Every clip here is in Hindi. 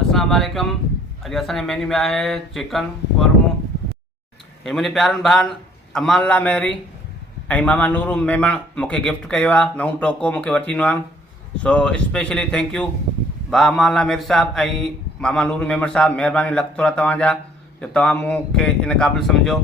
अस्सलाम वालेकुम। अॼु असांजे मेन्यू में आहे चिकन korमूं। हे मुंहिंजे प्यारनि भाउनि अमानला मेहरी ऐं मामा नूरू मेमण मूंखे गिफ्ट कयो आहे, नओं टोको मूंखे वठी ॾिनो आहे। सो स्पेशली थैंक यू भाउ अमानला मेहरी साहब ऐं मामा नूरू मेमण साहब। महिरबानी लख थोरा तव्हांजा जो तव्हां मूंखे इन क़ाबिल सम्झो।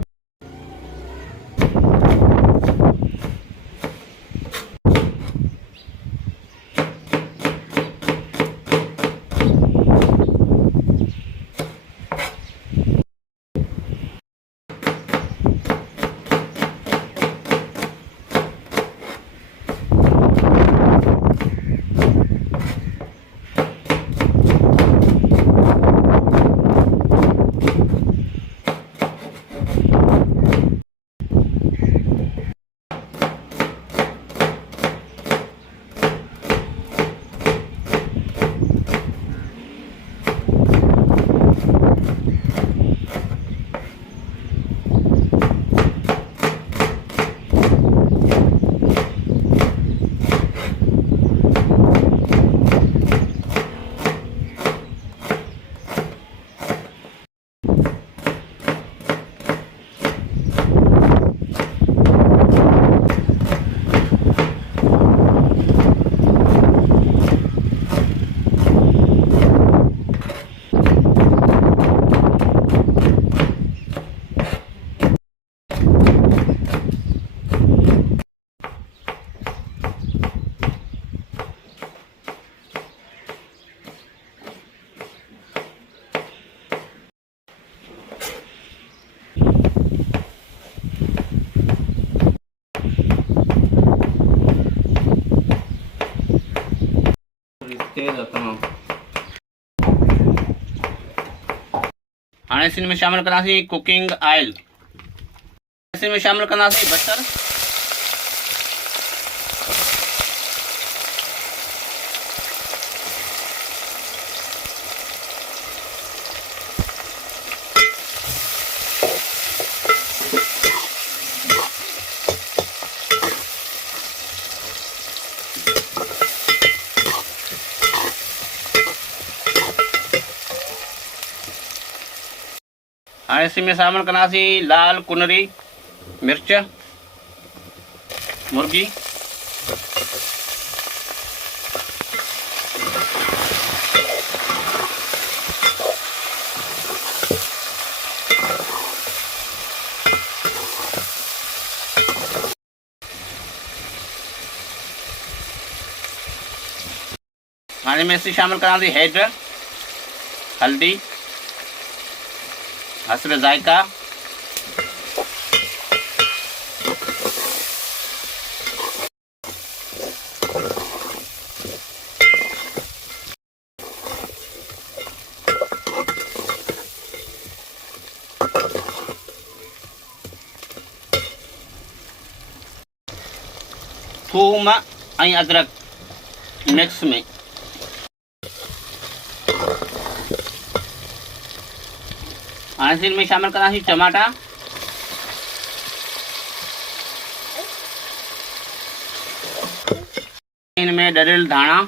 हाणे इस में शामिल कंदासीं कुकिंग ऑयल। इस में शामिल कंदासीं बसर, हाणे इस में शामिल कंदासीं लाल कुनरी मिर्च मुर्गी, हाणे में इसे शामिल कंदासीं हैड, हल्दी, हसर जायका, थूम ऐं अदरक मिक्स में, हाणे इनमें शामिल कंदासीं टमाटा, इनमें डरियल धाणा,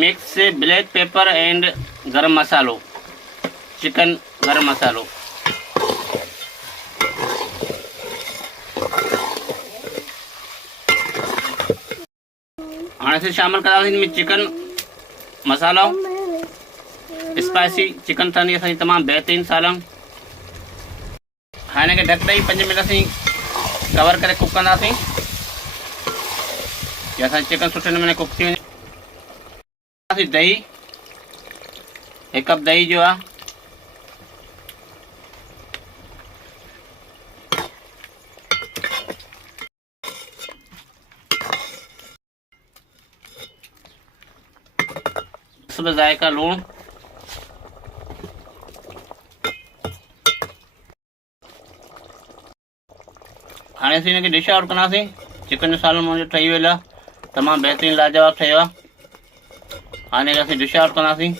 मिक्स ब्लैक पेपर एंड गरम मसालो, चिकन गरम मसालो, हाणे शामिल कंदासीं इनमें चिकन मसालो, स्पाइसी चिकन ठहंदी असांजी तमामु बहितरीन सालन। हाणे ढक ॾेई 5 मिनट असीं कवर करे कुक कंदासीं कि असांजी चिकन सुठे नमूने कुक थी वञे। दही 1 कप दही जो आहे, सब जायका लूण, हाणे असीं हिनखे डिश आउट कंदासीं। चिकन जो सालन मुंहिंजो ठही वियो आहे, तमामु बहितरीन लाजवाब ठहियो आहे। हाणे असीं डिश आउट कंदासीं।